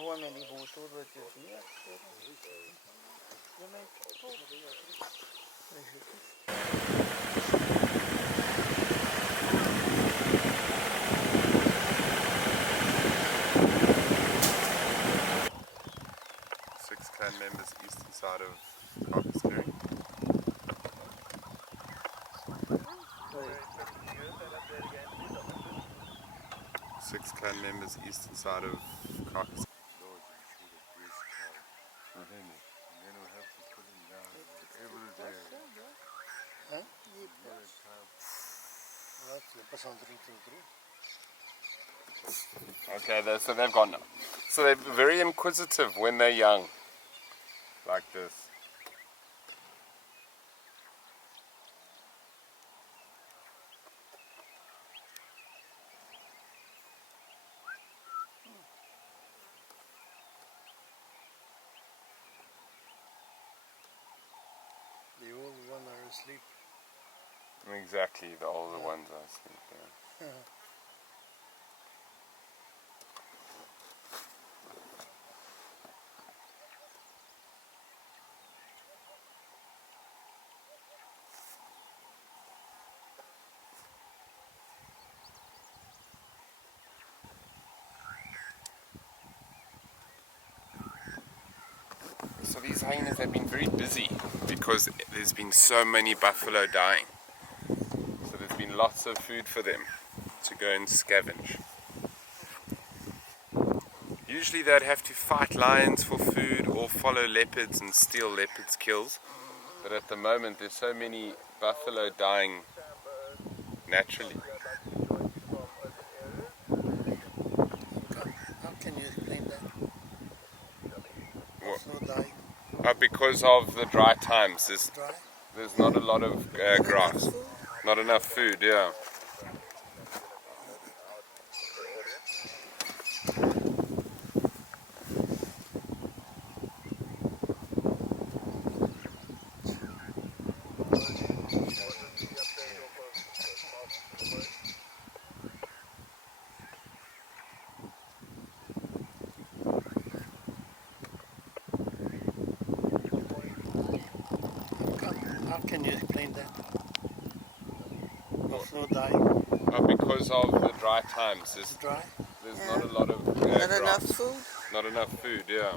Ouais, mais les vautours doivent être venir. Il y a même pas. 6 clan members eastern side of Carcass Clearing. Six clan members eastern side of Carcass. Okay, so they've gone now. So they're very inquisitive when they're young, like this. The old ones are asleep. Exactly, the older ones are asleep. Yeah. So these hyenas have been very busy because there's been so many buffalo dying. So there's been lots of food for them to go and scavenge. Usually they'd have to fight lions for food or follow leopards and steal leopards' kills. But at the moment there's so many buffalo dying naturally. How can you explain that? Buffalo dying. Because of the dry times, Dry? there's not a lot of grass, not enough food, yeah. How can you explain that? Buffalo dying. Because of the dry times, Dry? there's not a lot of Not grass. enough food? Not enough food, yeah.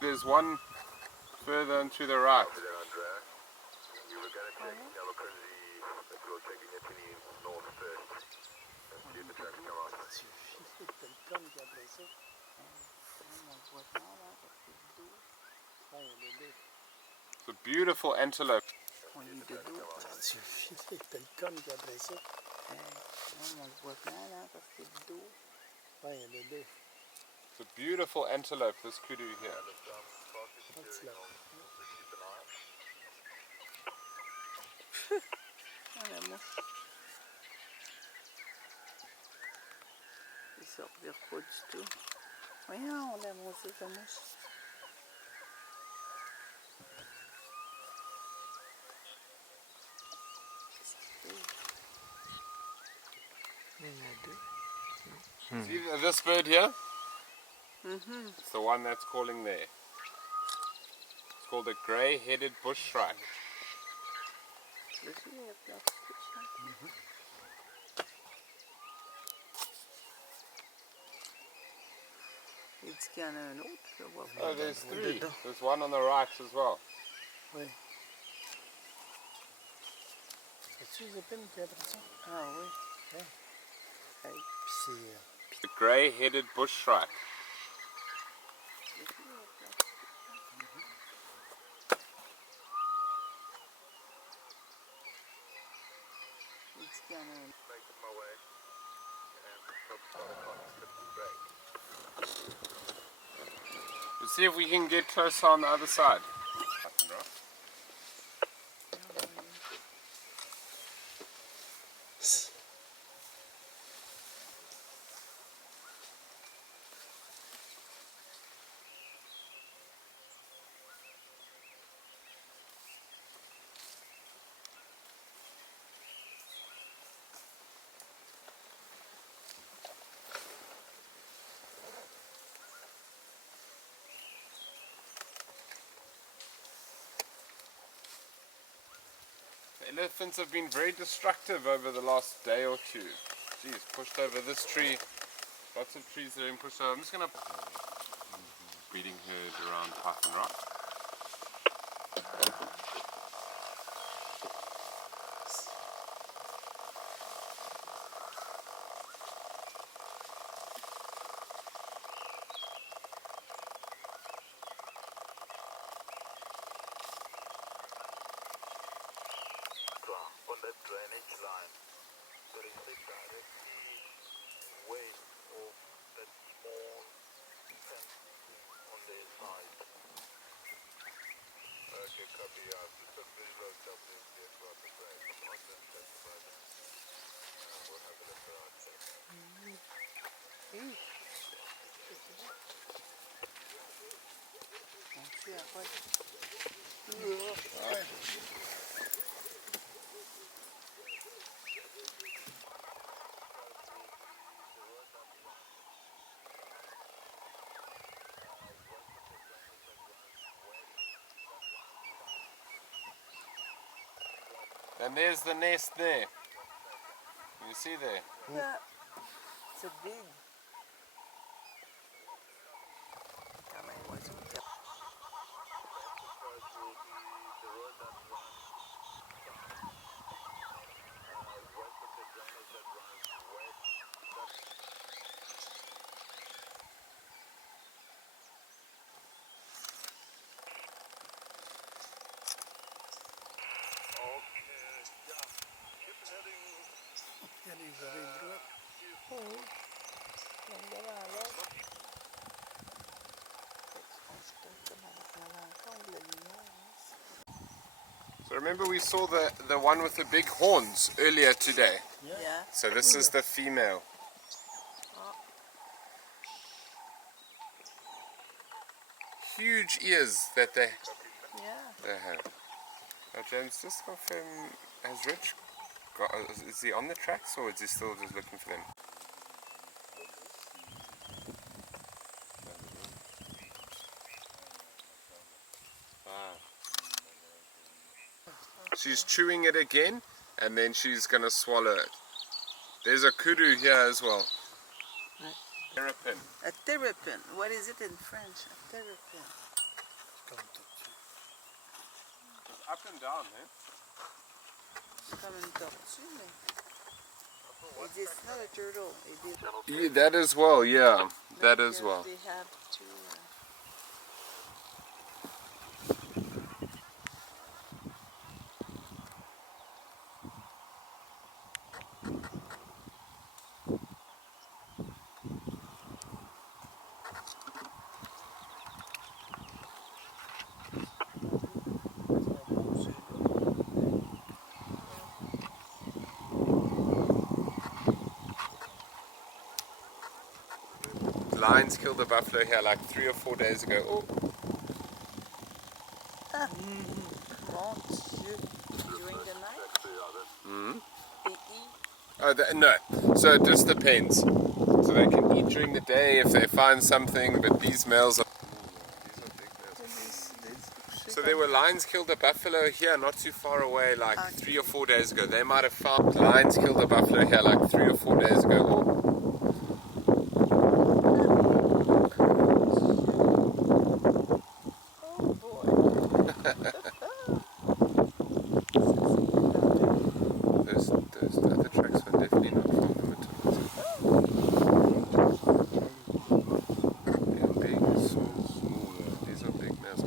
There's one further and to the right. It's a beautiful antelope. It's a beautiful antelope, this kudu here. Il sortir pas du tout. Voyons, la mousse, la mousse. See this bird here? It's the one that's calling there. It's called the grey-headed bush shrike. Il dit qu'il y en a un autre. Je vois pas. Oh, there's three. There's one on the right as well. Oui. C'est-tu les épines qu'il y a après ça? Ah oui. Ouais. Hey. Puis c'est... The grey-headed bush shrike. piano. We'll see if we can get closer on the other side. The elephants have been very destructive over the last day or two. Geez, pushed over this tree. Lots of trees that have been pushed over. I'm just going to breeding herd around Python Rock. On that drainage line, there is a directly way of that small fence on the side. Okay, copy. This is visual WMC across the break. I'm not going to check the weather. We'll have a look around check. And there's the nest there. You see there? Yeah. It's a big. So remember we saw the one with the big horns earlier today. Yeah. So this is the female. Huge ears that they have. Now James, just confirm, has Rich got, is he on the tracks or is he still just looking for them? She's chewing it again and then she's going to swallow it. There's a kudu here as well. Terrapin. A terrapin. What is it in French? A terrapin. It's up and down, eh? Come and talk to me. It is not a turtle. It is. Yeah, that as well, yeah. That as well. They have to. Lions killed a buffalo here like 3 or 4 days ago. Oh. During the night? They eat? Oh, no. So it just depends. So they can eat during the day if they find something, but these males are... These are big males. So there were lions killed a buffalo here not too far away like 3 or 4 days ago. They might have found lions killed a buffalo here like 3 or 4 days ago. Oh. Those other tracks were definitely not from primitive. They are big, small. These are big males.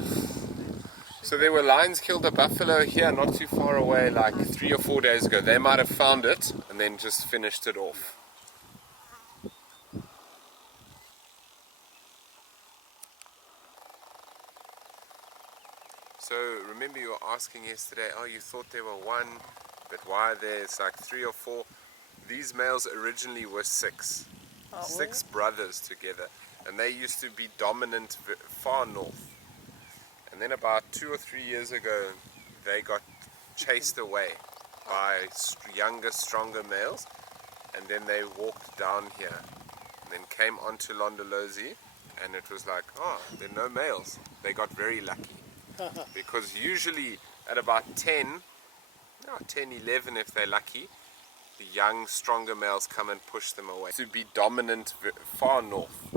So there were lions killed a buffalo here not too far away, like 3 or 4 days ago. They might have found it and then just finished it off. So remember you were asking yesterday, oh, you thought there were 1, but why there's like 3 or 4? These males originally were 6. 6 brothers together, and they used to be dominant far north. And then about 2 or 3 years ago, they got chased away by younger, stronger males, and then they walked down here, and then came onto Londolozi, and it was like, oh, there are no males. They got very lucky, because usually at about 10, 11 if they're lucky, the young, stronger males come and push them away. To be dominant far north.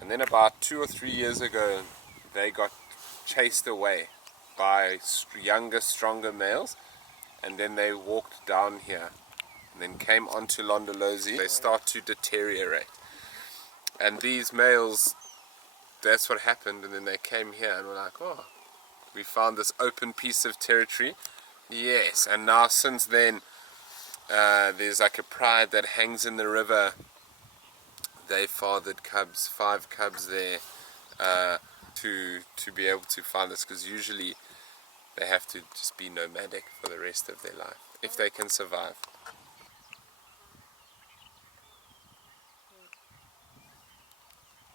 And then about 2 or 3 years ago, they got chased away by younger, stronger males, and then they walked down here, and then came onto Londolozi. They start to deteriorate. And these males, that's what happened, and then they came here and were like, oh, we found this open piece of territory. Yes, and now since then, there's like a pride that hangs in the river. They fathered cubs, 5 cubs there, to be able to find this, because usually they have to just be nomadic for the rest of their life, if they can survive.